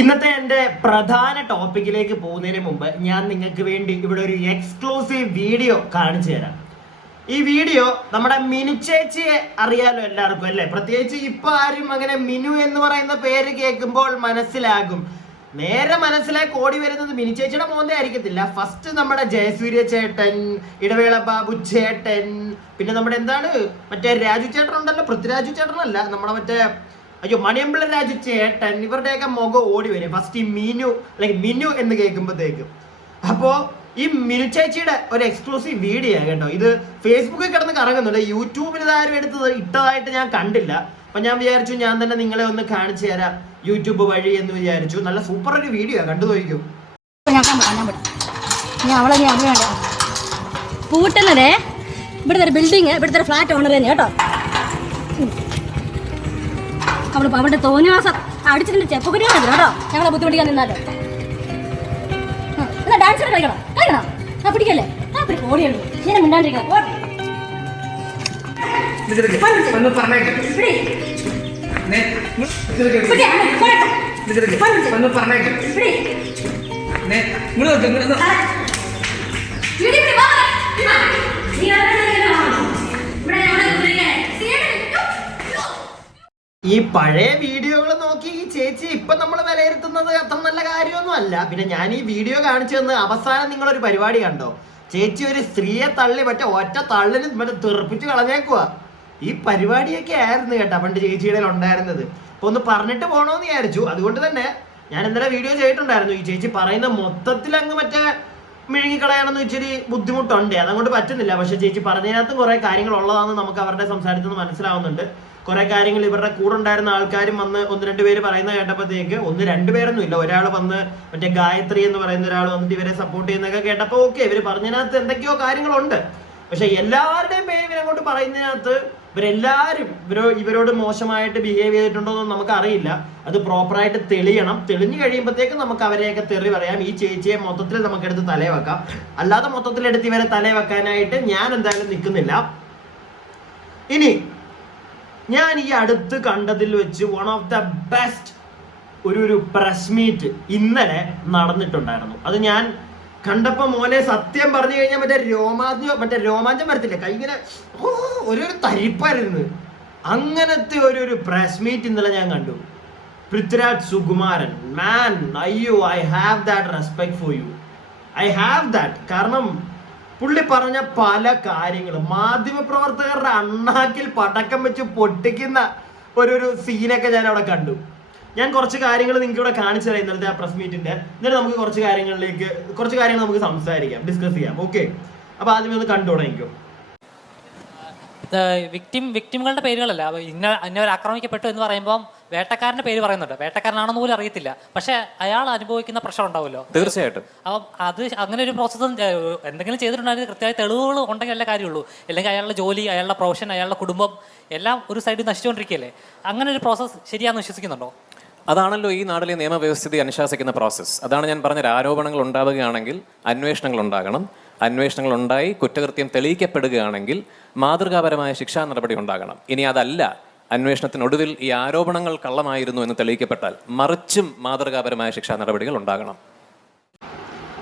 ഇന്നത്തെ എന്റെ പ്രധാന ടോപ്പിക്കിലേക്ക് പോകുന്നതിന് മുമ്പ് ഞാൻ നിങ്ങൾക്ക് വേണ്ടി ഇവിടെ ഒരു എക്സ്ക്ലൂസീവ് വീഡിയോ കാണിച്ചു തരാം. ഈ വീഡിയോ നമ്മുടെ മിനു ചേച്ചിയെ അറിയാലോ എല്ലാവർക്കും അല്ലേ? പ്രത്യേകിച്ച് ഇപ്പൊ ആരും അങ്ങനെ മിനു എന്ന് പറയുന്ന പേര് കേൾക്കുമ്പോൾ മനസ്സിലാകും. നേരെ മനസ്സിലാക്കി ഓടി വരുന്നത് മിനി ചേച്ചിയുടെ മോന്തേ ആയിരിക്കത്തില്ല. ഫസ്റ്റ് നമ്മുടെ ജയസൂര്യ ചേട്ടൻ ഇടവേള ബാബു ചേട്ടൻ പിന്നെ നമ്മുടെ എന്താണ്? മറ്റേ രാജു ചേട്ടൻ ഉണ്ടല്ലോ പൃഥ്വിരാജു ചേട്ടനല്ല നമ്മുടെ മറ്റേ അയ്യോ മണിയമ്പിള്ള രാജു ചേട്ടൻ ഇവരുടെയൊക്കെ മുഖം ഓടി വരും. ഫസ്റ്റ് ഈ മിനു അല്ലെങ്കിൽ മിനു എന്ന് കേൾക്കുമ്പോഴത്തേക്കും. അപ്പോ ഈ മിനു ചേച്ചിയുടെ ഒരു എക്സ്ക്ലൂസീവ് വീഡിയോ കേട്ടോ. ഇത് ഫേസ്ബുക്കിൽ കിടന്ന് കറങ്ങുന്നുണ്ട്. യൂട്യൂബിൽ ഇതാരും എടുത്തത് ഇട്ടതായിട്ട് ഞാൻ കണ്ടില്ല. അപ്പൊ ഞാൻ വിചാരിച്ചു ഞാൻ തന്നെ നിങ്ങളെ ഒന്ന് കാണിച്ചു തരാം യൂട്യൂബ് വഴി എന്ന് വിചാരിച്ചു. നല്ല സൂപ്പർ ഒരു വീഡിയോ കണ്ടു നോക്കും ഇവിടുത്തെ ബിൽഡിങ് ഇവിടുത്തെ ഫ്ലാറ്റ് ഓണർ തന്നെ കേട്ടോ. അവൾ അവളുടെ തോന്നിവാസം അടിച്ചിട്ടുണ്ട് ചെപ്പക്കുരി കേട്ടോ. ഞങ്ങളെ ബുദ്ധിമുട്ടിക്കാൻ നിന്നാലോ. എന്നാ ഡാൻസ് കളിക്കണം? കളിക്കണം? ആ പിടിക്കല്ലേ? ആ പിടി ഓടിയുള്ളൂ ഞാൻ മിണ്ടാണ്ടിരിക്കണം. പറഞ്ഞേക്ക്. ഈ പഴയ വീഡിയോകൾ നോക്കി ഈ ചേച്ചി ഇപ്പൊ നമ്മൾ വിലയിരുത്തുന്നത് അത്ര നല്ല കാര്യമൊന്നും അല്ല പിന്നെ ഞാൻ ഈ വീഡിയോ കാണിച്ചു തന്ന് അവസാനം നിങ്ങളൊരു പരിപാടി കണ്ടോ? ചേച്ചി ഒരു സ്ത്രീയെ തള്ളി മറ്റേ ഒറ്റ തള്ളിന് മറ്റേ തെറിപ്പിച്ച് കളഞ്ഞേക്കുക ഈ പരിപാടിയൊക്കെ ആയിരുന്നു കേട്ടോ പണ്ട് ചേച്ചിയുടെ ഉണ്ടായിരുന്നത്. അപ്പൊ ഒന്ന് പറഞ്ഞിട്ട് പോണോന്ന് വിചാരിച്ചു. അതുകൊണ്ട് തന്നെ ഞാൻ ഇന്നലെ വീഡിയോ ചെയ്തിട്ടുണ്ടായിരുന്നു. ഈ ചേച്ചി പറയുന്ന മൊത്തത്തിൽ അങ്ങ് മറ്റേ മിഴുങ്ങിക്കളയാണെന്ന് ഇച്ചിരി ബുദ്ധിമുട്ടുണ്ട്. അതങ്ങോട്ട് പറ്റുന്നില്ല. പക്ഷെ ചേച്ചി പറഞ്ഞതിനകത്തും കുറെ കാര്യങ്ങൾ ഉള്ളതാണെന്ന് നമുക്ക് അവരുടെ സംസാരത്തിൽ നിന്ന് മനസ്സിലാവുന്നുണ്ട്. കുറെ കാര്യങ്ങൾ ഇവരുടെ കൂടെ ഉണ്ടായിരുന്ന ആൾക്കാരും വന്ന് ഒന്ന് രണ്ട് പേര് പറയുന്ന കേട്ടപ്പോഴത്തേക്ക് ഒന്ന് രണ്ട് പേരൊന്നും ഇല്ല. ഒരാൾ വന്ന് മറ്റേ ഗായത്രി എന്ന് പറയുന്ന ഒരാൾ വന്നിട്ട് ഇവരെ സപ്പോർട്ട് ചെയ്യുന്നതൊക്കെ കേട്ടപ്പോൾ ഓക്കെ. ഇവർ പറഞ്ഞതിനകത്ത് എന്തൊക്കെയോ കാര്യങ്ങളുണ്ട്. പക്ഷെ എല്ലാവരുടെയും പേര് ഇവരങ്ങോട്ട് പറയുന്നതിനകത്ത് ഇവരെല്ലാവരും ഇവരോ ഇവരോട് മോശമായിട്ട് ബിഹേവ് ചെയ്തിട്ടുണ്ടോ എന്ന് നമുക്ക് അറിയില്ല അത് പ്രോപ്പറായിട്ട് തെളിയണം. തെളിഞ്ഞു കഴിയുമ്പോഴത്തേക്ക് നമുക്ക് അവരെയൊക്കെ തെറി പറയാം. ഈ ചേച്ചിയെ മൊത്തത്തിൽ നമുക്കെടുത്ത് തലേ വെക്കാം അല്ലാതെ മൊത്തത്തിൽ എടുത്ത് ഇവരെ തലേ വെക്കാനായിട്ട് ഞാൻ എന്തായാലും നിൽക്കുന്നില്ല. ഇനി ഞാൻ ഈ അടുത്ത് കണ്ടതിൽ വെച്ച് വൺ ഓഫ് ദ ബെസ്റ്റ് ഒരു ഒരു പ്രസ് മീറ്റ് ഇന്നലെ നടന്നിട്ടുണ്ടായിരുന്നു. അത് ഞാൻ കണ്ടപ്പോ മോനെ സത്യം പറഞ്ഞു കഴിഞ്ഞാൽ മറ്റേ രോമാഞ്ചം മറ്റേ രോമാഞ്ചം വരത്തില്ല? കൈ ഇങ്ങനെ ഓ, ഒരു ഒരു തരിപ്പായിരുന്നു. അങ്ങനത്തെ ഒരു ഒരു പ്രസ് മീറ്റ് ഇന്നലെ ഞാൻ കണ്ടു. പൃഥ്വിരാജ് സുകുമാരൻ മാൻ അയ്യോ I have that respect for you I have that കാരണം പുള്ളി പറഞ്ഞ പല കാര്യങ്ങളും മാധ്യമപ്രവർത്തകരുടെ അണ്ണാക്കിൽ പടക്കം വെച്ച് പൊട്ടിക്കുന്ന ഒരു ഒരു സീനൊക്കെ ഞാൻ അവിടെ കണ്ടു. ഞാൻ കുറച്ച് കാര്യങ്ങൾ നിങ്ങൾക്ക് ഇവിടെ കാണിച്ചു തരാം ഇന്നലത്തെ ആ പ്രസ് മീറ്റിന്റെ എന്നിട്ട് നമുക്ക് കുറച്ച് കാര്യങ്ങളിലേക്ക് കുറച്ച് കാര്യങ്ങൾ നമുക്ക് സംസാരിക്കാം ഡിസ്കസ് ചെയ്യാം. ഓക്കെ അപ്പൊ ആദ്യമേ ഒന്ന് കണ്ടു തുടങ്ങിക്കോ. വിക്ടിം വിക്ടിമുകളുടെ പേരുകളല്ല. ഇന്ന ഇന്നവർ ആക്രമിക്കപ്പെട്ടു എന്ന് പറയുമ്പോൾ വേട്ടക്കാരന്റെ പേര് പറയുന്നുണ്ട്. വേട്ടക്കാരനാണെന്ന് പോലും അറിയത്തില്ല. പക്ഷെ അയാൾ അനുഭവിക്കുന്ന പ്രഷർ ഉണ്ടാവുമല്ലോ. തീർച്ചയായിട്ടും. അപ്പം അത് അങ്ങനെ ഒരു പ്രോസസ്സ് എന്തെങ്കിലും ചെയ്തിട്ടുണ്ടെങ്കിൽ കൃത്യമായ തെളിവുകൾ ഉണ്ടെങ്കിൽ അല്ലേ കാര്യമുള്ളൂ. അല്ലെങ്കിൽ അയാളുടെ ജോലി അയാളുടെ പ്രൊഫഷൻ അയാളുടെ കുടുംബം എല്ലാം ഒരു സൈഡിൽ നശിച്ചുകൊണ്ടിരിക്കുകയല്ലേ? അങ്ങനെ ഒരു പ്രോസസ്സ് ശരിയാണെന്ന് വിശ്വസിക്കുന്നുണ്ടോ? അതാണല്ലോ ഈ നാട്ടിലെ നിയമവ്യവസ്ഥിതി അനുശാസിക്കുന്ന പ്രോസസ്സ് അതാണ് ഞാൻ പറഞ്ഞ ആരോപണങ്ങൾ ഉണ്ടാവുകയാണെങ്കിൽ അന്വേഷണങ്ങൾ ഉണ്ടാകണം. അന്വേഷണങ്ങൾ ഉണ്ടായി കുറ്റകൃത്യം തെളിയിക്കപ്പെടുകയാണെങ്കിൽ മാതൃകാപരമായ ശിക്ഷാ നടപടി ഉണ്ടാകണം. ഇനി അതല്ല. അന്വേഷണത്തിനൊടുവിൽ ഈ ആരോപണങ്ങൾ കള്ളമായിരുന്നു എന്ന് തെളിയിക്കപ്പെട്ടാൽ മറിച്ചും മാതൃകാപരമായ ശിക്ഷാ നടപടികൾ ഉണ്ടാകണം.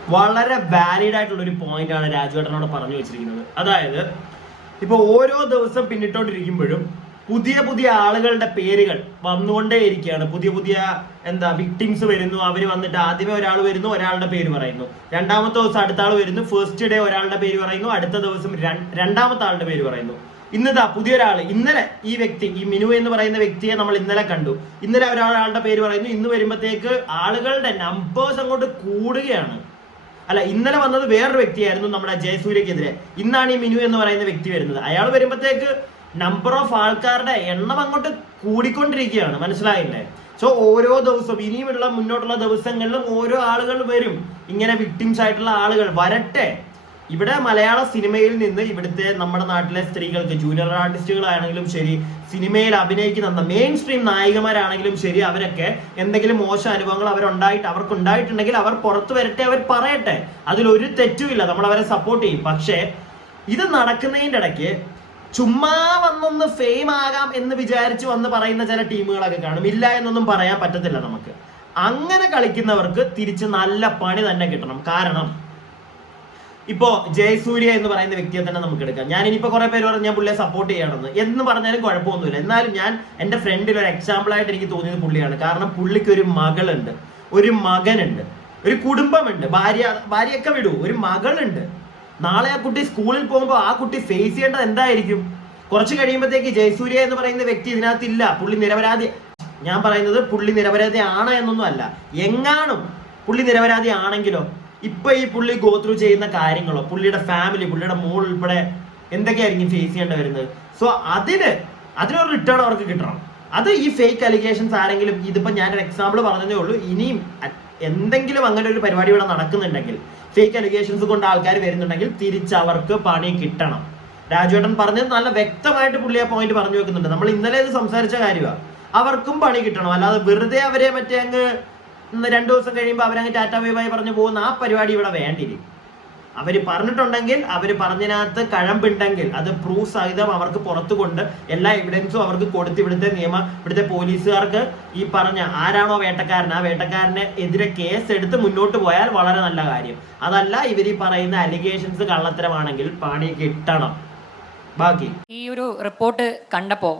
വളരെ വാലിഡ് ആയിട്ടുള്ള ഒരു പോയിന്റ് ആണ് രാജുവേട്ടനോട് പറഞ്ഞു വെച്ചിരിക്കുന്നത്. അതായത് ഇപ്പൊ ഓരോ ദിവസം പിന്നിട്ടോണ്ടിരിക്കുമ്പോഴും പുതിയ പുതിയ ആളുകളുടെ പേരുകൾ വന്നുകൊണ്ടേയിരിക്കുകയാണ്. പുതിയ പുതിയ എന്താ വിക്ടിംസ് വരുന്നു. അവർ വന്നിട്ട് ആദ്യമേ ഒരാൾ വരുന്നു ഒരാളുടെ പേര് പറയുന്നു. രണ്ടാമത്തെ ദിവസം അടുത്ത ആൾ വരുന്നു ഫസ്റ്റ് ഡേ ഒരാളുടെ പേര് പറയുന്നു അടുത്ത ദിവസം രണ്ടാമത്തെ ആളുടെ പേര് പറയുന്നു. ഇന്നതാ പുതിയൊരാൾ ഇന്നലെ ഈ വ്യക്തി ഈ മിനു എന്ന് പറയുന്ന വ്യക്തിയെ നമ്മൾ ഇന്നലെ കണ്ടു. ഇന്നലെ ഒരാളുടെ പേര് പറയുന്നു ഇന്ന് വരുമ്പോഴത്തേക്ക് ആളുകളുടെ നമ്പേഴ്സ് അങ്ങോട്ട് കൂടുകയാണ്. അല്ല ഇന്നലെ വന്നത് വേറൊരു വ്യക്തിയായിരുന്നു നമ്മുടെ ജയസൂര്യക്കെതിരെ. ഇന്നാണ് ഈ മിനു എന്ന് പറയുന്ന വ്യക്തി വരുന്നത്. അയാൾ വരുമ്പോഴത്തേക്ക് നമ്പർ ഓഫ് ആൾക്കാരുടെ എണ്ണം അങ്ങോട്ട് കൂടിക്കൊണ്ടിരിക്കുകയാണ്. മനസ്സിലായില്ലേ? സോ ഓരോ ദിവസവും ഇനിയുമുള്ള മുന്നോട്ടുള്ള ദിവസങ്ങളിലും ഓരോ ആളുകൾ വരും. ഇങ്ങനെ വിക്ടിംസ് ആയിട്ടുള്ള ആളുകൾ വരട്ടെ. ഇവിടെ മലയാള സിനിമയിൽ നിന്ന് ഇവിടുത്തെ നമ്മുടെ നാട്ടിലെ സ്ത്രീകൾക്ക് ജൂനിയർ ആർട്ടിസ്റ്റുകളാണെങ്കിലും ശരി സിനിമയിൽ അഭിനയിക്കുന്ന മെയിൻ സ്ട്രീം നായികമാരാണെങ്കിലും ശരി അവരൊക്കെ എന്തെങ്കിലും മോശം അനുഭവങ്ങൾ അവരുണ്ടായിട്ട് അവർക്ക് ഉണ്ടായിട്ടുണ്ടെങ്കിൽ അവർ പുറത്തു വരട്ടെ അവർ പറയട്ടെ. അതിലൊരു തെറ്റുമില്ല. നമ്മൾ അവരെ സപ്പോർട്ട് ചെയ്യും. പക്ഷേ ഇത് നടക്കുന്നതിന്റെ ഇടയ്ക്ക് ചുമ്മാ വന്നൊന്ന് ഫെയിം ആകാം എന്ന് വിചാരിച്ച് വന്ന് പറയുന്ന ചില ടീമുകളൊക്കെ കാണും. ഇല്ല എന്നൊന്നും പറയാൻ പറ്റത്തില്ല നമുക്ക്. അങ്ങനെ കളിക്കുന്നവർക്ക് തിരിച്ച് നല്ല പണി തന്നെ കിട്ടണം. കാരണം ഇപ്പോ ജയസൂര്യ എന്ന് പറയുന്ന വ്യക്തിയെ തന്നെ നമുക്ക് എടുക്കാം. ഞാൻ ഇനിയിപ്പോ കുറെ പേര് പറഞ്ഞു ഞാൻ പുള്ളിയെ സപ്പോർട്ട് ചെയ്യണമെന്ന് എന്ന് പറഞ്ഞാലും കുഴപ്പമൊന്നുമില്ല. എന്നാലും ഞാൻ എന്റെ ഫ്രണ്ടിൽ ഒരു എക്സാമ്പിൾ ആയിട്ട് എനിക്ക് തോന്നിയത് പുള്ളിയാണ്. കാരണം പുള്ളിക്ക് ഒരു മകളുണ്ട്. ഒരു മകനുണ്ട്. ഒരു കുടുംബമുണ്ട്. ഭാര്യ ഭാര്യയൊക്കെ വിടൂ. ഒരു മകളുണ്ട്. നാളെ ആ കുട്ടി സ്കൂളിൽ പോകുമ്പോൾ ആ കുട്ടി ഫേസ് ചെയ്യേണ്ടത് എന്തായിരിക്കും? കുറച്ച് കഴിയുമ്പോഴത്തേക്ക് ജയസൂര്യ എന്ന് പറയുന്ന വ്യക്തി ഇതിനകത്തില്ല. പുള്ളി നിരപരാധി. ഞാൻ പറയുന്നത് പുള്ളി നിരപരാധി ആണ് എന്നൊന്നും അല്ല. എങ്ങാനും പുള്ളി നിരപരാധി ആണെങ്കിലോ ഇപ്പൊ ഈ പുള്ളി ഗോ ത്രൂ ചെയ്യുന്ന കാര്യങ്ങളോ പുള്ളിയുടെ ഫാമിലി പുള്ളിയുടെ മോൾ ഉൾപ്പെടെ എന്തൊക്കെയായിരിക്കും ഫേസ് ചെയ്യേണ്ടി വരുന്നത്? സോ അതിന് അതിനൊരു റിട്ടേൺ അവർക്ക് കിട്ടണം. അത് ഈ ഫേക്ക് അലിഗേഷൻസ് ആരെങ്കിലും ഇതിപ്പോ ഞാനൊരു എക്സാമ്പിൾ പറഞ്ഞതേ ഉള്ളൂ. ഇനിയും എന്തെങ്കിലും അങ്ങനെ ഒരു പരിപാടി ഇവിടെ നടക്കുന്നുണ്ടെങ്കിൽ ഫേക്ക് അലിഗേഷൻസ് കൊണ്ട് ആൾക്കാർ വരുന്നുണ്ടെങ്കിൽ തിരിച്ച് അവർക്ക് പണി കിട്ടണം. രാജുവേട്ടൻ പറഞ്ഞത് നല്ല വ്യക്തമായിട്ട് പുള്ളി ആ പോയിന്റ് പറഞ്ഞു വെക്കുന്നുണ്ട്. നമ്മൾ ഇന്നലെ ഇത് സംസാരിച്ച കാര്യമാണ് അവർക്കും പണി കിട്ടണം. അല്ലാതെ വെറുതെ അവരെ മറ്റേ അങ്ങ് രണ്ടു ദിവസം കഴിയുമ്പോൾ അവരങ്ങ് ടാറ്റ ബൈ ബൈ പറഞ്ഞു പോകുന്ന ആ പരിപാടി ഇവിടെ വേണ്ടില്ല അവർ പറഞ്ഞിട്ടുണ്ടെങ്കിൽ അവർ പറഞ്ഞതിനകത്ത് കഴമ്പുണ്ടെങ്കിൽ അത് പ്രൂഫ് സഹിതം അവർക്ക് പുറത്തു കൊണ്ട് എല്ലാ എവിഡൻസും അവർക്ക് കൊടുത്ത് ഇവിടുത്തെ നിയമ ഇവിടുത്തെ പോലീസുകാർക്ക് ഈ പറഞ്ഞ ആരാണോ വേട്ടക്കാരൻ ആ വേട്ടക്കാരനെ എതിരെ കേസ് എടുത്ത് മുന്നോട്ട് പോയാൽ വളരെ നല്ല കാര്യം. അതല്ല ഇവർ ഈ പറയുന്ന അലിഗേഷൻസ് കള്ളത്തരമാണെങ്കിൽ പണി കിട്ടണം. ബാക്കി. ഈ ഒരു റിപ്പോർട്ട് കണ്ടപ്പോൾ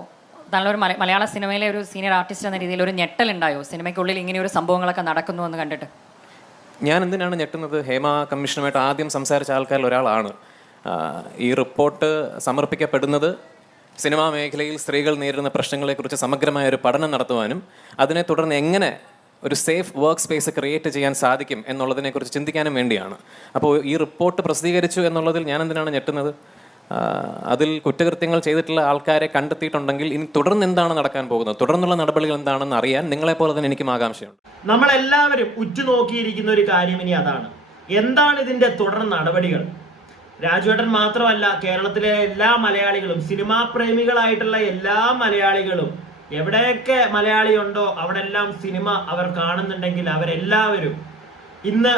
നല്ലൊരു മല മലയാള സിനിമയിലെ ഒരു സീനിയർ ആർട്ടിസ്റ്റ് എന്ന രീതിയിൽ ഒരു ഞെട്ടലുണ്ടായോ? സിനിമയ്ക്കുള്ളിൽ ഇങ്ങനെ ഒരു സംഭവങ്ങളൊക്കെ നടക്കുന്നു എന്ന് കണ്ടിട്ട്. ഞാൻ എന്തിനാണ് ഞെട്ടുന്നത്? ഹേമ കമ്മീഷനുമായിട്ട് ആദ്യം സംസാരിച്ച ആൾക്കാരിൽ ഒരാളാണ്. ഈ റിപ്പോർട്ട് സമർപ്പിക്കപ്പെടുന്നത് സിനിമാ മേഖലയിൽ സ്ത്രീകൾ നേരിടുന്ന പ്രശ്നങ്ങളെക്കുറിച്ച് സമഗ്രമായ ഒരു പഠനം നടത്തുവാനും അതിനെ തുടർന്ന് എങ്ങനെ ഒരു സേഫ് വർക്ക് സ്പേസ് ക്രിയേറ്റ് ചെയ്യാൻ സാധിക്കും എന്നുള്ളതിനെക്കുറിച്ച് ചിന്തിക്കാനും വേണ്ടിയാണ്. അപ്പോൾ ഈ റിപ്പോർട്ട് പ്രസിദ്ധീകരിച്ചു എന്നുള്ളതിൽ ഞാൻ എന്തിനാണ് ഞെട്ടുന്നത്? അതിൽ കുറ്റകൃത്യങ്ങൾ ചെയ്തിട്ടുള്ള ആൾക്കാരെ കണ്ടെത്തിയിട്ടുണ്ടെങ്കിൽ ഇനി തുടർന്ന് എന്താണ് നടക്കാൻ പോകുന്നത്? തുടർന്നുള്ള നടപടികൾ എന്താണെന്ന് അറിയാൻ നിങ്ങളെപ്പോലെ തന്നെ എനിക്കും ആകാംക്ഷയുണ്ട്. നമ്മളെല്ലാവരും ഉറ്റുനോക്കിയിരിക്കുന്ന ഒരു കാര്യം ഇനി അതാണ്. എന്താണ് ഇതിന്റെ തുടർ നടപടികൾ? രാജുവേട്ടൻ മാത്രമല്ല കേരളത്തിലെ എല്ലാ മലയാളികളും സിനിമാ പ്രേമികളായിട്ടുള്ള എല്ലാ മലയാളികളും എവിടെയൊക്കെ മലയാളി ഉണ്ടോ സിനിമ അവർ കാണുന്നുണ്ടെങ്കിൽ അവരെല്ലാവരും ഇന്ന്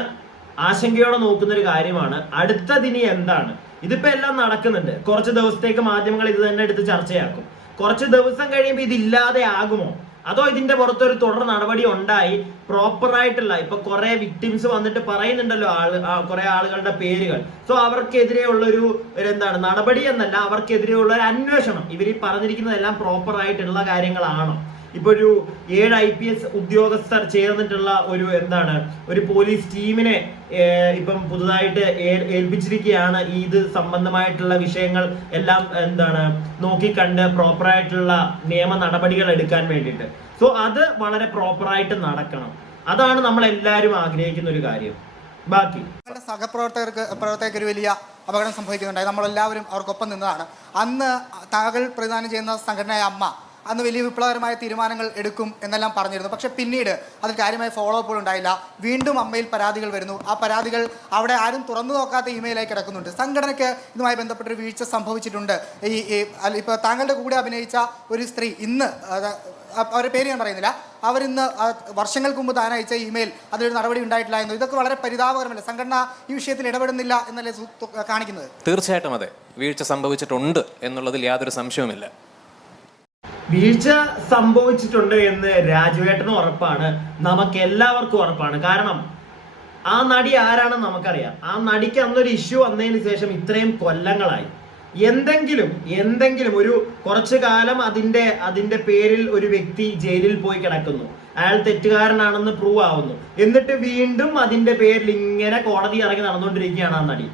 ആശങ്കയോടെ നോക്കുന്ന ഒരു കാര്യമാണ്. അടുത്ത അടുത്തതിനി എന്താണ്? ഇതിപ്പോ എല്ലാം നടക്കുന്നുണ്ട്. കുറച്ച് ദിവസത്തേക്ക് മാധ്യമങ്ങൾ ഇത് തന്നെ എടുത്ത് ചർച്ചയാക്കും. കുറച്ച് ദിവസം കഴിയുമ്പോൾ ഇതില്ലാതെ ആകുമോ? അതോ ഇതിന്റെ പുറത്തൊരു തുടർ നടപടി ഉണ്ടായി? പ്രോപ്പർ ആയിട്ടുള്ള ഇപ്പൊ കുറെ വിക്ടിംസ് വന്നിട്ട് പറയുന്നുണ്ടല്ലോ ആൾ കുറെ ആളുകളുടെ പേരുകൾ. സോ അവർക്കെതിരെയുള്ള ഒരു എന്താണ്? നടപടി എന്നല്ല അവർക്കെതിരെയുള്ള ഒരു അന്വേഷണം. ഇവർ ഈ പറഞ്ഞിരിക്കുന്നതെല്ലാം പ്രോപ്പർ ആയിട്ടുള്ള കാര്യങ്ങളാണോ? ഇപ്പൊ ഒരു ഏഴ് ഐ പി എസ് ഉദ്യോഗസ്ഥർ ചേർന്നിട്ടുള്ള ഒരു എന്താണ് ഒരു പോലീസ് ടീമിനെ ഇപ്പം പുതുതായിട്ട് ഏൽപ്പിച്ചിരിക്കുകയാണ്. ഇത് സംബന്ധമായിട്ടുള്ള വിഷയങ്ങൾ എല്ലാം എന്താണ് നോക്കിക്കണ്ട് പ്രോപ്പർ ആയിട്ടുള്ള നിയമ നടപടികൾ എടുക്കാൻ വേണ്ടിയിട്ട്. സോ അത് വളരെ പ്രോപ്പർ ആയിട്ട് നടക്കണം. അതാണ് നമ്മൾ എല്ലാവരും ആഗ്രഹിക്കുന്ന ഒരു കാര്യം. ബാക്കി. സഹപ്രവർത്തകർക്ക് പ്രവർത്തകർക്ക് ഒരു വലിയ അപകടം സംഭവിക്കുന്നുണ്ടായി നമ്മളെല്ലാവരും അവർക്കൊപ്പം നിന്നതാണ്. അന്ന് താങ്കൾ പ്രതിദാനം ചെയ്യുന്ന സംഘടനയായ അമ്മ അന്ന് വലിയ വിപ്ലവകരമായ തീരുമാനങ്ങൾ എടുക്കും എന്നെല്ലാം പറഞ്ഞിരുന്നു. പക്ഷെ പിന്നീട് അതിൽ കാര്യമായ ഫോളോ അപ്പുകൾ ഉണ്ടായില്ല. വീണ്ടും അമ്മയിൽ പരാതികൾ വരുന്നു. ആ പരാതികൾ അവിടെ ആരും തുറന്നു നോക്കാത്ത ഇമെയിലായി കിടക്കുന്നുണ്ട്. സംഘടനയ്ക്ക് ഇതുമായി ബന്ധപ്പെട്ടൊരു വീഴ്ച സംഭവിച്ചിട്ടുണ്ട്. ഈ ഇപ്പോൾ താങ്കളുടെ കൂടെ അഭിനയിച്ച ഒരു സ്ത്രീ ഇന്ന് അവരുടെ പേര് ഞാൻ പറയുന്നില്ല. അവരിന്ന് വർഷങ്ങൾക്ക് മുമ്പ് താൻ അയച്ച ഇമെയിൽ അതിലൊരു നടപടി ഉണ്ടായിട്ടില്ല എന്ന് ഇതൊക്കെ വളരെ പരിതാപകരമല്ല. സംഘടന ഈ വിഷയത്തിൽ ഇടപെടുന്നില്ല എന്നല്ലേ കാണിക്കുന്നത്? തീർച്ചയായിട്ടും അതെ. വീഴ്ച സംഭവിച്ചിട്ടുണ്ട് എന്നുള്ളതിൽ യാതൊരു സംശയവുമില്ല. വീഴ്ച സംഭവിച്ചിട്ടുണ്ട് എന്ന് രാജുവേട്ടന് ഉറപ്പാണ്. നമുക്ക് എല്ലാവർക്കും ഉറപ്പാണ്. കാരണം ആ നടി ആരാണെന്ന് നമുക്കറിയാം. ആ നടിക്ക് അന്നൊരു ഇഷ്യൂ വന്നതിന് ശേഷം ഇത്രയും കൊല്ലങ്ങളായി. എന്തെങ്കിലും എന്തെങ്കിലും ഒരു കുറച്ചു കാലം അതിന്റെ അതിന്റെ പേരിൽ ഒരു വ്യക്തി ജയിലിൽ പോയി കിടക്കുന്നു. അയാൾ തെറ്റുകാരനാണെന്ന് പ്രൂവ് ആവുന്നു. എന്നിട്ട് വീണ്ടും അതിന്റെ പേരിൽ ഇങ്ങനെ കോടതി ഇറങ്ങി നടന്നുകൊണ്ടിരിക്കുകയാണ് ആ നടി.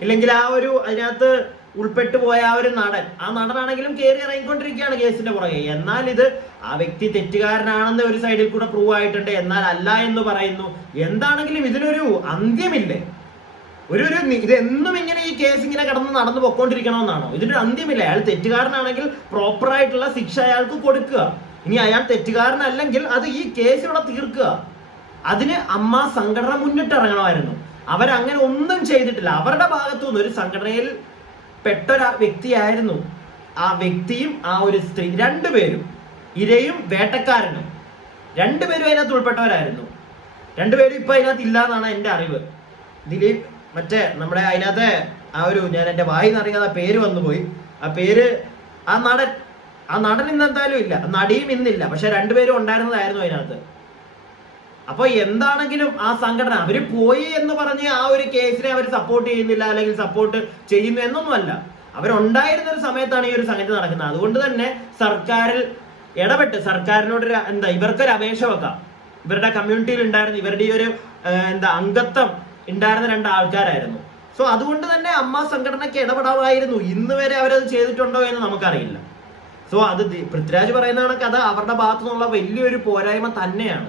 ഇല്ലെങ്കിൽ ആ ഒരു അതിനകത്ത് ഉൾപ്പെട്ടു പോയ ആ ഒരു നടൻ. ആ നടനാണെങ്കിലും കയറി ഇറങ്ങിക്കൊണ്ടിരിക്കുകയാണ് കേസിന്റെ പുറകെ. എന്നാൽ ഇത് ആ വ്യക്തി തെറ്റുകാരനാണെന്ന് ഒരു സൈഡിൽ കൂടെ പ്രൂവ് ആയിട്ടുണ്ട്. എന്നാൽ അല്ല എന്ന് പറയുന്നു. എന്താണെങ്കിലും ഇതിനൊരു അന്ത്യമില്ലേ? ഒരു ഒരു ഇത് എന്നും ഇങ്ങനെ ഈ കേസ് ഇങ്ങനെ കടന്ന് നടന്നു പൊക്കോണ്ടിരിക്കണമെന്നാണോ? ഇതിനൊരു അന്ത്യമില്ല? അയാൾ തെറ്റുകാരനാണെങ്കിൽ പ്രോപ്പർ ആയിട്ടുള്ള ശിക്ഷ അയാൾക്ക് കൊടുക്കുക. ഇനി അയാൾ തെറ്റുകാരനല്ലെങ്കിൽ അത് ഈ കേസ് ഇവിടെ തീർക്കുക. അതിന് അമ്മ സംഘടന മുന്നിട്ടിറങ്ങണമായിരുന്നു. അവരങ്ങനെ ഒന്നും ചെയ്തിട്ടില്ല. അവരുടെ ഭാഗത്തു നിന്ന് ഒരു സംഘടനയിൽ പെട്ടൊരു വ്യക്തിയായിരുന്നു ആ വ്യക്തിയും ആ ഒരു സ്ത്രീ. രണ്ടുപേരും ഇരയും വേട്ടക്കാരനും. രണ്ടുപേരും അതിനകത്ത് ഉൾപ്പെട്ടവരായിരുന്നു. രണ്ടുപേരും ഇപ്പൊ അതിനകത്ത് ഇല്ല എന്നാണ് എന്റെ അറിവ്. ദിലീപ് മറ്റേ നമ്മുടെ അതിനകത്തെ ആ ഒരു ഞാൻ എന്റെ വായി നിറങ്ങാതെ ആ പേര് വന്നുപോയി. ആ പേര് ആ നടൻ ആ നടൻ ഇന്ന് എന്തായാലും ഇല്ല. നടിയും ഇന്നില്ല. പക്ഷെ രണ്ടുപേരും ഉണ്ടായിരുന്നതായിരുന്നു അതിനകത്ത്. അപ്പൊ എന്താണെങ്കിലും ആ സംഘടന അവർ പോയി എന്ന് പറഞ്ഞ് ആ ഒരു കേസിനെ അവർ സപ്പോർട്ട് ചെയ്യുന്നില്ല അല്ലെങ്കിൽ സപ്പോർട്ട് ചെയ്യുന്നു എന്നൊന്നുമല്ല. അവരുണ്ടായിരുന്ന ഒരു സമയത്താണ് ഈ ഒരു സംഘടന നടക്കുന്നത്. അതുകൊണ്ട് തന്നെ സർക്കാരിൽ ഇടപെട്ട് സർക്കാരിനോട് എന്താ ഇവർക്കൊരു അപേക്ഷ വെക്കാം. ഇവരുടെ കമ്മ്യൂണിറ്റിയിൽ ഉണ്ടായിരുന്ന ഇവരുടെ ഈ ഒരു എന്താ അംഗത്വം ഉണ്ടായിരുന്ന രണ്ട് ആൾക്കാരായിരുന്നു. സോ അതുകൊണ്ട് തന്നെ അമ്മ സംഘടനയ്ക്ക് ഇടപെടാമായിരുന്നു ഇന്ന് വരെ അവരത് ചെയ്തിട്ടുണ്ടോ എന്ന് നമുക്കറിയില്ല. സോ അത് പൃഥ്വിരാജ് പറയുന്ന കണക്ക് അത് അവരുടെ ഭാഗത്തു നിന്നുള്ള വലിയൊരു പോരായ്മ തന്നെയാണ്.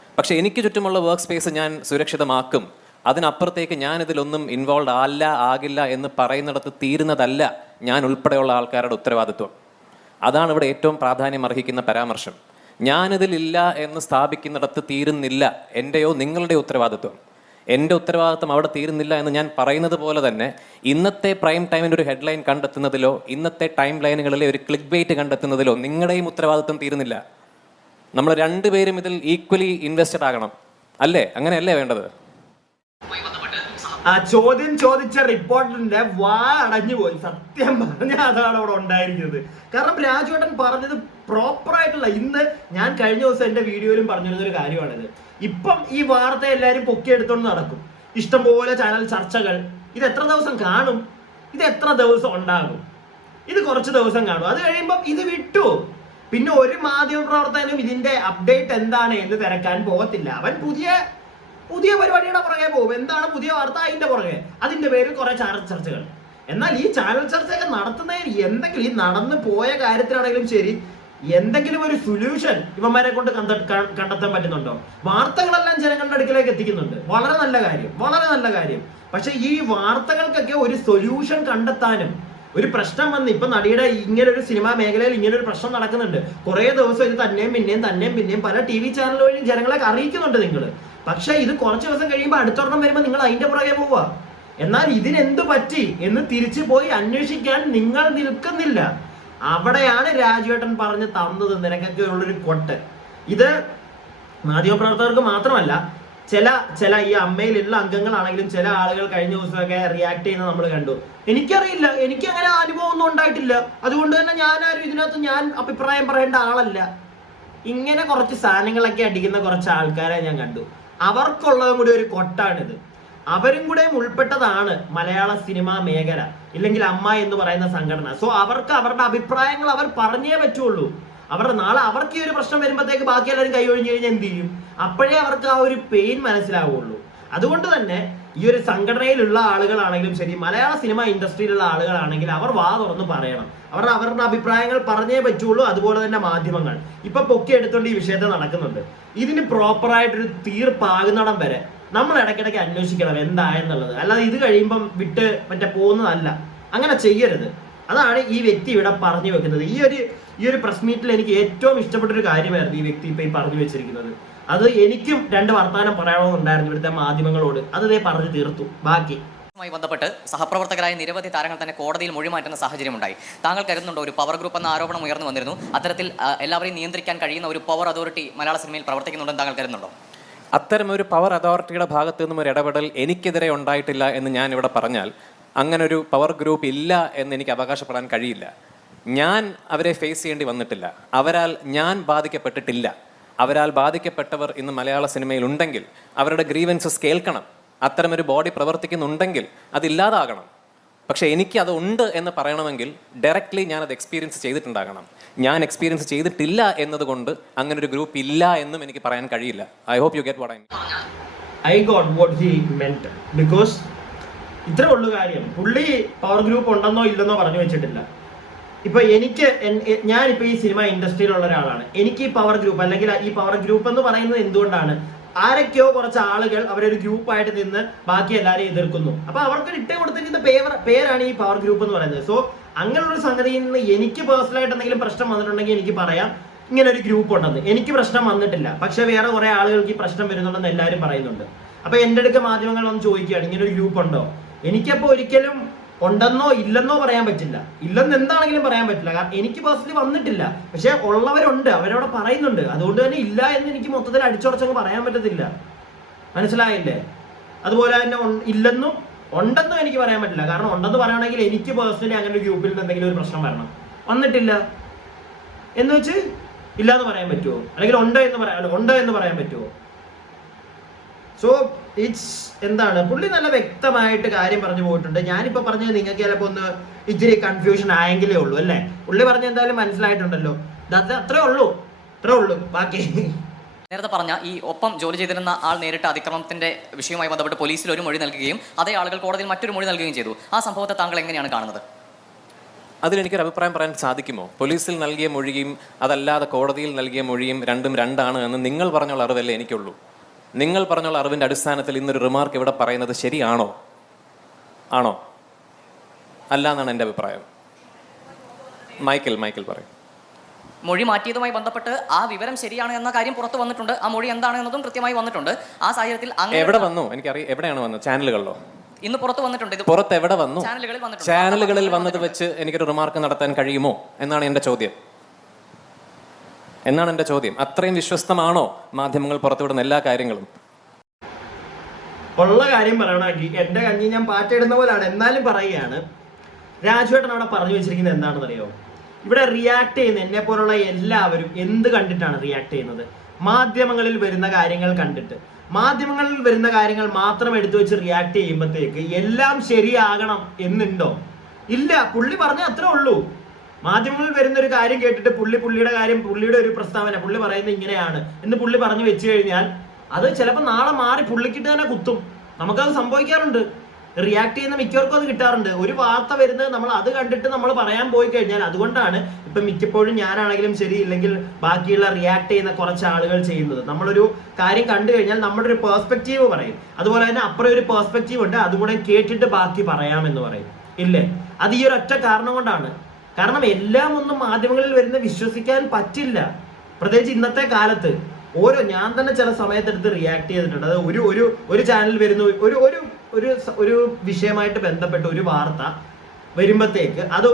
പക്ഷേ എനിക്ക് ചുറ്റുമുള്ള വർക്ക് സ്പേസ് ഞാൻ സുരക്ഷിതമാക്കും. അതിനപ്പുറത്തേക്ക് ഞാൻ ഇതിലൊന്നും ഇൻവോൾവ് അല്ല ആകില്ല എന്ന് പറയുന്നിടത്ത് തീരുന്നതല്ല ഞാൻ ഉൾപ്പെടെയുള്ള ആൾക്കാരുടെ ഉത്തരവാദിത്വം. അതാണ് ഇവിടെ ഏറ്റവും പ്രാധാന്യം അർഹിക്കുന്ന പരാമർശം. ഞാനിതിലില്ല എന്ന് സ്ഥാപിക്കുന്നിടത്ത് തീരുന്നില്ല എന്റെയോ നിങ്ങളുടെ ഉത്തരവാദിത്വം. എന്റെ ഉത്തരവാദിത്വം അവിടെ തീരുന്നില്ല എന്ന് ഞാൻ പറയുന്നത് പോലെ തന്നെ ഇന്നത്തെ പ്രൈം ടൈമിന്റെ ഒരു ഹെഡ്ലൈൻ കണ്ടെത്തുന്നതിലോ ഇന്നത്തെ ടൈം ലൈനുകളിലെ ഒരു ക്ലിക്ക് ബേറ്റ് കണ്ടെത്തുന്നതിലോ നിങ്ങളുടെയും ഉത്തരവാദിത്വം തീരുന്നില്ല. നമ്മൾ രണ്ടുപേരും ഇതിൽ ഈക്വലി ഇൻവെസ്റ്റഡ് ആകണം. അല്ലേ? അങ്ങനെയല്ലേ വേണ്ടത്? ചോദ്യം ചോദിച്ച റിപ്പോർട്ടറിന്റെ വാ അടഞ്ഞു പോയി. സത്യം പറഞ്ഞ അതാണ് അവിടെ ഉണ്ടായിരിക്കുന്നത്. കാരണം രാജുവേട്ടൻ പറഞ്ഞത് പ്രോപ്പർ ആയിട്ടുള്ള ഇന്ന് ഞാൻ കഴിഞ്ഞ ദിവസം എന്റെ വീഡിയോയിലും പറഞ്ഞിരുന്നൊരു കാര്യമാണിത്. ഇപ്പം ഈ വാർത്ത എല്ലാവരും പൊക്കിയെടുത്തോണ്ട് നടക്കും. ഇഷ്ടംപോലെ ചാനൽ ചർച്ചകൾ. ഇത് എത്ര ദിവസം കാണും? ഇത് എത്ര ദിവസം ഉണ്ടാകും? ഇത് കുറച്ച് ദിവസം കാണും. അത് കഴിയുമ്പം ഇത് വിട്ടു. പിന്നെ ഒരു മാധ്യമ പ്രവർത്തകനും ഇതിന്റെ അപ്ഡേറ്റ് എന്താണ് എന്ന് തിരക്കാൻ പോകത്തില്ല. അവൻ പുതിയ പുതിയ പരിപാടിയുടെ പുറകെ പോകും. എന്താണ് പുതിയ വാർത്ത? അതിന്റെ പുറകെ. അതിന്റെ പേരിൽ കുറെ ചാനൽ ചർച്ചകൾ. എന്നാൽ ഈ ചാനൽ ചർച്ചയൊക്കെ നടത്തുന്നതിന് എന്തെങ്കിലും ഈ നടന്നു പോയ കാര്യത്തിലാണെങ്കിലും ശരി എന്തെങ്കിലും ഒരു സൊല്യൂഷൻ ഇവന്മാരെ കൊണ്ട് കണ്ട- കണ്ടെത്താൻ പറ്റുന്നുണ്ടോ? വാർത്തകളെല്ലാം ജനങ്ങളുടെ അടുക്കിലേക്ക് എത്തിക്കുന്നുണ്ട്. വളരെ നല്ല കാര്യം വളരെ നല്ല കാര്യം. പക്ഷെ ഈ വാർത്തകൾക്കൊക്കെ ഒരു സൊല്യൂഷൻ കണ്ടെത്താനും ഒരു പ്രശ്നം വന്ന് ഇപ്പൊ നടിയുടെ ഇങ്ങനെ ഒരു സിനിമാ മേഖലയിൽ ഇങ്ങനെ ഒരു പ്രശ്നം നടക്കുന്നുണ്ട്. കുറെ ദിവസം ഇത് തന്നെയും പിന്നെയും തന്നെയും പിന്നെയും പല ടി വി ചാനൽ വഴി ജനങ്ങളെ അറിയിക്കുന്നുണ്ട് നിങ്ങൾ പക്ഷെ ഇത് കുറച്ച് ദിവസം കഴിയുമ്പോൾ അടുത്തൊരെണ്ണം വരുമ്പോൾ നിങ്ങൾ അതിന്റെ പുറകെ പോവുക. എന്നാൽ ഇതിനെന്ത് പറ്റി എന്ന് തിരിച്ചു പോയി അന്വേഷിക്കാൻ നിങ്ങൾ നിൽക്കുന്നില്ല. അവിടെയാണ് രാജുവേട്ടൻ പറഞ്ഞ് തന്നത് നിനക്കൊക്കെ ഉള്ളൊരു കൊട്ട്. ഇത് മാധ്യമപ്രവർത്തകർക്ക് മാത്രമല്ല ചില ചില ഈ അമ്മയിലുള്ള അംഗങ്ങളാണെങ്കിലും ചില ആളുകൾ കഴിഞ്ഞ ദിവസമൊക്കെ റിയാക്ട് ചെയ്യുന്നത് നമ്മൾ കണ്ടു. എനിക്കറിയില്ല എനിക്ക് അങ്ങനെ അനുഭവം ഒന്നും ഉണ്ടായിട്ടില്ല. അതുകൊണ്ട് തന്നെ ഞാനാരും ഇതിനകത്ത് ഞാൻ അഭിപ്രായം പറയേണ്ട ആളല്ല. ഇങ്ങനെ കുറച്ച് സാധനങ്ങളൊക്കെ അടിക്കുന്ന കുറച്ച് ആൾക്കാരെ ഞാൻ കണ്ടു. അവർക്കുള്ളതും കൂടി ഒരു കൊട്ടാണിത്. അവരും കൂടെ ഉൾപ്പെട്ടതാണ് മലയാള സിനിമാ മേഖല ഇല്ലെങ്കിൽ അമ്മ എന്ന് പറയുന്ന സംഘടന. സോ അവർക്ക് അവരുടെ അഭിപ്രായങ്ങൾ അവർ പറഞ്ഞേ പറ്റുള്ളൂ. അവരുടെ നാളെ അവർക്ക് ഈ ഒരു പ്രശ്നം വരുമ്പോഴത്തേക്ക് ബാക്കി എല്ലാവരും കൈ ഒഴിഞ്ഞു കഴിഞ്ഞാൽ എന്ത് ചെയ്യും? അപ്പോഴേ അവർക്ക് ആ ഒരു പെയിൻ മനസ്സിലാവുള്ളൂ. അതുകൊണ്ട് തന്നെ ഈ ഒരു സംഘടനയിലുള്ള ആളുകളാണെങ്കിലും ശരി മലയാള സിനിമ ഇൻഡസ്ട്രിയിലുള്ള ആളുകളാണെങ്കിൽ അവർ വാ തുറന്ന് പറയണം. അവരുടെ അവരുടെ അഭിപ്രായങ്ങൾ പറഞ്ഞേ പറ്റുള്ളൂ അതുപോലെ തന്നെ മാധ്യമങ്ങൾ. ഇപ്പൊ പൊക്കി എടുത്തുകൊണ്ട് ഈ വിഷയത്തെ നടക്കുന്നുണ്ട്. ഇതിന് പ്രോപ്പറായിട്ടൊരു തീർപ്പാകുന്നിടം വരെ നമ്മൾ ഇടയ്ക്കിടയ്ക്ക് അന്വേഷിക്കണം എന്തായെന്നുള്ളത് അല്ലാതെ ഇത് കഴിയുമ്പം വിട്ട് മറ്റേ പോകുന്നതല്ല. അങ്ങനെ ചെയ്യരുത്. അതാണ് ഈ വ്യക്തി ഇവിടെ പറഞ്ഞു വെക്കുന്നത്. ഈ ഒരു ഈ ഒരു പ്രസ് മീറ്റിൽ എനിക്ക് ഏറ്റവും ഇഷ്ടപ്പെട്ട ഒരു കാര്യമായിരുന്നു ഈ വ്യക്തി ഇപ്പൊ ഈ പറഞ്ഞു വെച്ചിരിക്കുന്നത്. അത് എനിക്കും രണ്ട് വർത്തമാനം പറയണമെന്നുണ്ടായിരുന്നു ഇവിടുത്തെ മാധ്യമങ്ങളോട്. അത് ഇതേ പറഞ്ഞു തീർത്തു. ബാക്കി. മായി ബന്ധപ്പെട്ട് സഹപ്രവർത്തകരായ നിരവധി താരങ്ങൾ തന്നെ കോടതിയിൽ മൊഴിമാറ്റുന്ന സാഹചര്യം ഉണ്ടായി താങ്കൾ കരുതുന്നുണ്ടോ ഒരു പവർ ഗ്രൂപ്പ് എന്ന ആരോപണം ഉയർന്നു വന്നിരുന്നു? അത്തരത്തിൽ എല്ലാവരെയും നിയന്ത്രിക്കാൻ കഴിയുന്ന ഒരു പവർ അതോറിറ്റി മലയാള സിനിമയിൽ പ്രവർത്തിക്കുന്നുണ്ടെന്ന് താങ്കൾ കരുതുന്നുണ്ടോ? അത്തരം ഒരു പവർ അതോറിറ്റിയുടെ ഭാഗത്തു നിന്നും ഒരു ഇടപെടൽ എനിക്കെതിരെ ഉണ്ടായിട്ടില്ല എന്ന് ഞാൻ ഇവിടെ പറഞ്ഞാൽ അങ്ങനെ ഒരു പവർ ഗ്രൂപ്പ് ഇല്ല എന്ന് എനിക്ക് അവകാശപ്പെടാൻ കഴിയില്ല. ഞാൻ അവരെ ഫേസ് ചെയ്യേണ്ടി വന്നിട്ടില്ല. അവരാൽ ഞാൻ ബാധിക്കപ്പെട്ടിട്ടില്ല. അവരാൽ ബാധിക്കപ്പെട്ടവർ ഇന്ന് മലയാള സിനിമയിൽ ഉണ്ടെങ്കിൽ അവരുടെ ഗ്രീവൻസസ് കേൾക്കണം. അത്തരമൊരു ബോഡി പ്രവർത്തിക്കുന്നുണ്ടെങ്കിൽ അതില്ലാതാകണം പക്ഷേ എനിക്ക് അത് ഉണ്ട് എന്ന് പറയണമെങ്കിൽ ഡയറക്റ്റ്ലി ഞാൻ അത് എക്സ്പീരിയൻസ് ചെയ്തിട്ടുണ്ടാകണം. ഞാൻ എക്സ്പീരിയൻസ് ചെയ്തിട്ടില്ല എന്നതുകൊണ്ട് അങ്ങനെ ഒരു ഗ്രൂപ്പ് ഇല്ല എന്നും എനിക്ക് പറയാൻ കഴിയില്ല. I hope you get what I I got what he meant because ഇത്രേ ഉള്ളു കാര്യം. പുള്ളി പവർ ഗ്രൂപ്പ് ഉണ്ടെന്നോ ഇല്ലെന്നോ പറഞ്ഞു വെച്ചിട്ടില്ല. ഇപ്പൊ എനിക്ക് ഞാനിപ്പോ ഈ സിനിമ ഇൻഡസ്ട്രിയിലുള്ള ഒരാളാണ്. എനിക്ക് ഈ പവർ ഗ്രൂപ്പ് അല്ലെങ്കിൽ ഈ പവർ ഗ്രൂപ്പ് എന്ന് പറയുന്നത് എന്തുകൊണ്ടാണ്? ആരൊക്കെയോ കുറച്ച് ആളുകൾ അവരൊരു ഗ്രൂപ്പായിട്ട് നിന്ന് ബാക്കി എല്ലാവരെയും എതിർക്കുന്നു. അപ്പൊ അവർക്ക് ഇട്ട് കൊടുത്തിരിക്കുന്ന പേവർ പേരാണ് ഈ പവർ ഗ്രൂപ്പ് എന്ന് പറയുന്നത്. സോ അങ്ങനെയുള്ള സംഗതിയിൽ നിന്ന് എനിക്ക് പേഴ്സണലായിട്ട് എന്തെങ്കിലും പ്രശ്നം വന്നിട്ടുണ്ടെങ്കിൽ എനിക്ക് പറയാം. ഇങ്ങനെ ഒരു ഗ്രൂപ്പ് ഉണ്ടെന്ന്. എനിക്ക് പ്രശ്നം വന്നിട്ടില്ല. പക്ഷെ വേറെ കുറെ ആളുകൾക്ക് ഈ പ്രശ്നം വരുന്നുണ്ടെന്ന് എല്ലാവരും പറയുന്നുണ്ട്. അപ്പൊ എന്റെ അടുക്ക മാധ്യമങ്ങൾ വന്ന് ചോദിക്കുകയാണ് ഇങ്ങനെ ഒരു ഗ്രൂപ്പ് ഉണ്ടോ? എനിക്കപ്പോ ഒരിക്കലും ഉണ്ടെന്നോ ഇല്ലെന്നോ പറയാൻ പറ്റില്ല. ഇല്ലെന്ന് എന്താണെങ്കിലും പറയാൻ പറ്റില്ല. കാരണം എനിക്ക് പേഴ്സണലി വന്നിട്ടില്ല. പക്ഷെ ഉള്ളവരുണ്ട്. അവരവിടെ പറയുന്നുണ്ട്. അതുകൊണ്ട് തന്നെ ഇല്ല എന്ന് എനിക്ക് മൊത്തത്തിൽ അടിച്ചുറച്ചങ്ങ് പറയാൻ പറ്റത്തില്ല. മനസ്സിലായില്ലേ? അതുപോലെ തന്നെ ഇല്ലെന്നും ഉണ്ടെന്നും എനിക്ക് പറയാൻ പറ്റില്ല. കാരണം ഉണ്ടെന്ന് പറയുകയാണെങ്കിൽ എനിക്ക് പേഴ്സണലി അങ്ങനെ ഒരു ഗ്രൂപ്പിൽ നിന്ന് എന്തെങ്കിലും ഒരു പ്രശ്നം വരണം. വന്നിട്ടില്ല. എന്ന് വെച്ച് ഇല്ലാന്ന് പറയാൻ പറ്റുമോ അല്ലെങ്കിൽ ഉണ്ടോ എന്ന് പറയാം ഉണ്ട് എന്ന് പറയാൻ പറ്റുമോ സോ ഇറ്റ്സ് എന്താണ്? പുള്ളി നല്ല വ്യക്തമായിട്ട് കാര്യം പറഞ്ഞു പോയിട്ടുണ്ട്. ഞാനിപ്പോ പറഞ്ഞത് നിങ്ങൾക്ക് ചിലപ്പോ ഒന്ന് ഇച്ചിരി കൺഫ്യൂഷൻ ആയെങ്കിലേ ഉള്ളൂ അല്ലേ? പുള്ളി പറഞ്ഞ എന്തായാലും മനസ്സിലായിട്ടുണ്ടല്ലോ. അത് അത്രേ ഉള്ളൂ. അത്രേ ഉള്ളൂ. ബാക്കി നേരത്തെ പറഞ്ഞ ഈ ഒപ്പം ജോലി ചെയ്തിരുന്ന ആൾ നേരിട്ട് അതിക്രമത്തിന്റെ വിഷയവുമായി ബന്ധപ്പെട്ട് പോലീസിൽ ഒരു മൊഴി നൽകുകയും അതേ ആളുകൾ കോടതിയിൽ മറ്റൊരു മൊഴി നൽകുകയും ചെയ്തു. ആ സംഭവത്തെ താങ്കൾ എങ്ങനെയാണ് കാണുന്നത്? അതിലെനിക്കൊരു അഭിപ്രായം പറയാൻ സാധിക്കുമോ? പോലീസിൽ നൽകിയ മൊഴിയും അതല്ലാതെ കോടതിയിൽ നൽകിയ മൊഴിയും രണ്ടും രണ്ടാണ് എന്ന് നിങ്ങൾ പറഞ്ഞുള്ള അറിവല്ലേ എനിക്കുള്ളൂ. നിങ്ങൾ പറഞ്ഞുള്ള അറിവിന്റെ അടിസ്ഥാനത്തിൽ ഇന്നൊരു റിമാർക്ക് ഇവിടെ പറയുന്നത് ശരിയാണോ? ആണോ? അല്ല എന്നാണ് എന്റെ അഭിപ്രായം. മൈക്കിൾ മൈക്കിൾ പറയും. മൊഴി മാറ്റിയതുമായി ബന്ധപ്പെട്ട് ആ വിവരം ശരിയാണ് എന്ന കാര്യം പുറത്തു വന്നിട്ടുണ്ട്. ആ മൊഴി എന്താണ് എന്നതും കൃത്യമായി വന്നിട്ടുണ്ട്. ആ സാഹചര്യത്തിൽ എവിടെ വന്നു? എനിക്കറിയാം എവിടെയാണ് വന്നത്? ചാനലുകളിലോ? ഇന്ന് പുറത്ത് വന്നിട്ടുണ്ട്. ഇത് പുറത്ത് എവിടെ വന്നു? ചാനലുകളിൽ വന്നിട്ടുണ്ട്. ചാനലുകളിൽ വന്നത് വെച്ച് എനിക്കൊരു റിമാർക്ക് നടത്താൻ കഴിയുമോ? എന്നാണ് എന്റെ ചോദ്യം. എന്നാണ് എന്റെ ചോദ്യം. അത്രയും വിശ്വസ്തമാണോ മാധ്യമങ്ങൾ പുറത്തുവിടുന്ന എല്ലാ കാര്യങ്ങളും? ഉള്ള കാര്യം പറയണമെങ്കിൽ എന്റെ കഞ്ഞി ഞാൻ പാറ്റയിടുന്ന പോലാണ്. എന്നാലും പറയുകയാണ്. രാജുവേട്ടൻ അവിടെ പറഞ്ഞു വെച്ചിരിക്കുന്നത് എന്താണെന്ന് അറിയോ ഇവിടെ റിയാക്ട് ചെയ്യുന്ന എന്നെ പോലുള്ള എല്ലാവരും എന്ത് കണ്ടിട്ടാണ് റിയാക്ട് ചെയ്യുന്നത്? മാധ്യമങ്ങളിൽ വരുന്ന കാര്യങ്ങൾ കണ്ടിട്ട്. മാധ്യമങ്ങളിൽ വരുന്ന കാര്യങ്ങൾ മാത്രം എടുത്തു വെച്ച് റിയാക്ട് ചെയ്യുമ്പോഴത്തേക്ക് എല്ലാം ശരിയാകണം എന്നുണ്ടോ? ഇല്ല. പുള്ളി പറഞ്ഞ അത്രേ ഉള്ളൂ. മാധ്യമങ്ങളിൽ വരുന്ന ഒരു കാര്യം കേട്ടിട്ട് പുള്ളി പുള്ളിയുടെ കാര്യം പുള്ളിയുടെ ഒരു പ്രസ്താവന പുള്ളി പറയുന്നത് ഇങ്ങനെയാണ് എന്ന് പുള്ളി പറഞ്ഞു വെച്ചു കഴിഞ്ഞാൽ അത് ചിലപ്പോൾ നാളെ മാറി പുള്ളിക്കിട്ട് തന്നെ കുത്തും. നമുക്കത് സംഭവിക്കാറുണ്ട്. റിയാക്ട് ചെയ്യുന്ന മിക്കവർക്കും അത് കിട്ടാറുണ്ട്. ഒരു വാർത്ത വരുന്നത് നമ്മൾ അത് കണ്ടിട്ട് നമ്മൾ പറയാൻ പോയി കഴിഞ്ഞാൽ അതുകൊണ്ടാണ് ഇപ്പം മിക്കപ്പോഴും ഞാനാണെങ്കിലും ശരി ഇല്ലെങ്കിൽ ബാക്കിയുള്ള റിയാക്ട് ചെയ്യുന്ന കുറച്ച് ആളുകൾ ചെയ്യുന്നത്. നമ്മളൊരു കാര്യം കണ്ടു കഴിഞ്ഞാൽ നമ്മുടെ ഒരു പേഴ്സ്പെക്റ്റീവ് പറയും. അതുപോലെ തന്നെ അപ്പുറം ഒരു പേഴ്സ്പെക്റ്റീവ് ഉണ്ട് അതുകൂടെ കേട്ടിട്ട് ബാക്കി പറയാമെന്ന് പറയും. ഇല്ലേ? അത് ഈ ഒരൊറ്റ കാരണം കൊണ്ടാണ്. കാരണം എല്ലാം ഒന്നും മാധ്യമങ്ങളിൽ വരുന്ന വിശ്വസിക്കാൻ പറ്റില്ല. പ്രത്യേകിച്ച് ഇന്നത്തെ കാലത്ത്. ഓരോ ഞാൻ തന്നെ ചില സമയത്തെടുത്ത് റിയാക്ട് ചെയ്തിട്ടുണ്ട്. അത് ഒരു ഒരു ഒരു ചാനൽ വരുന്ന ഒരു ഒരു ഒരു ഒരു വിഷയമായിട്ട് ബന്ധപ്പെട്ട ഒരു വാർത്ത വരുമ്പോഴത്തേക്ക് അത്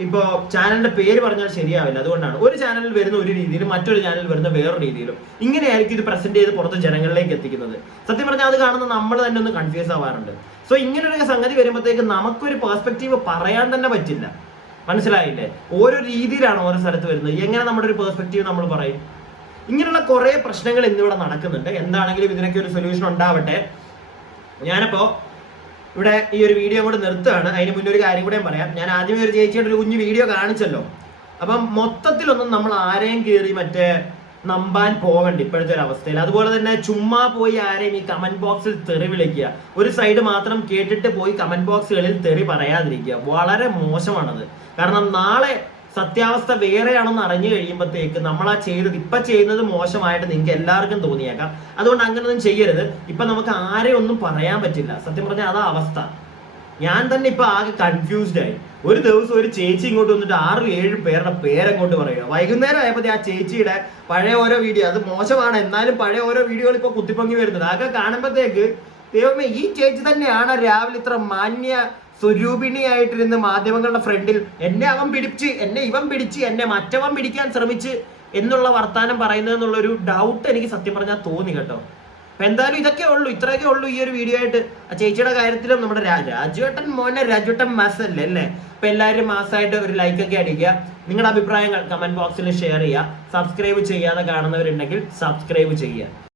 ഇപ്പോൾ ചാനലിന്റെ പേര് പറഞ്ഞാൽ ശരിയാവില്ല. അതുകൊണ്ടാണ്. ഒരു ചാനലിൽ വരുന്ന ഒരു രീതിയിലും മറ്റൊരു ചാനലിൽ വരുന്ന വേറൊരു രീതിയിലും ഇങ്ങനെയായിരിക്കും ഇത് പ്രസന്റ് ചെയ്ത് പുറത്ത് ജനങ്ങളിലേക്ക് എത്തിക്കുന്നത്. സത്യം പറഞ്ഞാൽ അത് കാണുന്ന നമ്മൾ തന്നെ ഒന്ന് കൺഫ്യൂസ് ആവാറുണ്ട്. സോ ഇങ്ങനൊരു സംഗതി വരുമ്പോഴത്തേക്ക് നമുക്കൊരു പേഴ്സ്പെക്റ്റീവ് പറയാൻ തന്നെ പറ്റില്ല. മനസ്സിലായില്ലേ? ഓരോ രീതിയിലാണ് ഓരോ സ്ഥലത്ത് വരുന്നത്. എങ്ങനെ നമ്മുടെ ഒരു പെർസ്പെക്റ്റീവ് നമ്മൾ പറയും? ഇങ്ങനെയുള്ള കുറെ പ്രശ്നങ്ങൾ ഇന്നിവിടെ നടക്കുന്നുണ്ട്. എന്താണെങ്കിലും ഇതിനൊക്കെ ഒരു സൊല്യൂഷൻ ഉണ്ടാവട്ടെ. ഞാനിപ്പോ ഇവിടെ ഈ ഒരു വീഡിയോ കൂടെ നിർത്തുകയാണ്. അതിന് മുന്നേ ഒരു കാര്യം കൂടെ പറയാം. ഞാൻ ആദ്യമേ ഒരു ചേച്ചിയുടെ ഒരു കുഞ്ഞു വീഡിയോ കാണിച്ചല്ലോ. അപ്പം മൊത്തത്തിലൊന്നും നമ്മൾ ആരെയും കയറി മറ്റേ നമ്പാൻ പോകണ്ട ഇപ്പോഴത്തെ ഒരു അവസ്ഥയിൽ. അതുപോലെ തന്നെ ചുമ്മാ പോയി ആരെയും ഈ കമന്റ് ബോക്സിൽ തെറി വിളിക്കുക. ഒരു സൈഡ് മാത്രം കേട്ടിട്ട് പോയി കമന്റ് ബോക്സുകളിൽ തെറി പറയാതിരിക്കുക. വളരെ മോശമാണത്. കാരണം നാളെ സത്യാവസ്ഥ വേറെയാണെന്ന് അറിഞ്ഞു കഴിയുമ്പോഴത്തേക്ക് നമ്മൾ ആ ചെയ്തത് ഇപ്പൊ ചെയ്യുന്നത് മോശമായിട്ട് നിങ്ങൾക്ക് എല്ലാവർക്കും തോന്നിയേക്കാം. അതുകൊണ്ട് അങ്ങനെയൊന്നും ചെയ്യരുത്. ഇപ്പൊ നമുക്ക് ആരെയൊന്നും പറയാൻ പറ്റില്ല. സത്യം പറഞ്ഞാൽ അതാ അവസ്ഥ. ഞാൻ തന്നെ ഇപ്പൊ ആകെ കൺഫ്യൂസ്ഡ് ആയി. ഒരു ദിവസം ഒരു ചേച്ചി ഇങ്ങോട്ട് വന്നിട്ട് ആറ് ഏഴ് പേരുടെ പേരങ്ങോട്ട് പറയുക. വൈകുന്നേരം ആയപ്പോ ആ ചേച്ചിയുടെ പഴയ ഓരോ വീഡിയോ അത് മോശമാണ്. എന്നാലും പഴയ ഓരോ വീഡിയോകൾ ഇപ്പൊ കുത്തിപ്പൊങ്ങി വരുന്നത് അതൊക്കെ കാണുമ്പോഴത്തേക്ക് ദൈവമേ ഈ ചേച്ചി തന്നെയാണ് രാവിലെ ഇത്ര മാന്യ സ്വരൂപിണിയായിട്ടിരുന്ന് മാധ്യമങ്ങളുടെ ഫ്രണ്ടിൽ എന്നെ അവൻ പിടിച്ച് എന്നെ ഇവൻ പിടിച്ച് എന്നെ മറ്റവൻ പിടിക്കാൻ ശ്രമിച്ച് എന്നുള്ള വർത്താനം പറയുന്നത് എന്നുള്ളൊരു ഡൗട്ട് എനിക്ക് സത്യം പറഞ്ഞാൽ തോന്നി കേട്ടോ. അപ്പൊ എന്തായാലും ഇതൊക്കെ ഉള്ളൂ ഇത്രയൊക്കെ ഉള്ളൂ ഈ ഒരു വീഡിയോ ആയിട്ട്. ആ ചേച്ചിയുടെ കാര്യത്തിലും നമ്മുടെ രാജുവേട്ടൻ മോനെ രാജുവേട്ടൻ മാസല്ലേ അല്ലേ? അപ്പൊ എല്ലാവരും മാസമായിട്ട് ഒരു ലൈക്ക് ഒക്കെ അടിക്കുക. നിങ്ങളുടെ അഭിപ്രായങ്ങൾ കമന്റ് ബോക്സിൽ ഷെയർ ചെയ്യുക. സബ്സ്ക്രൈബ് ചെയ്യാതെ കാണുന്നവരുണ്ടെങ്കിൽ സബ്സ്ക്രൈബ് ചെയ്യുക.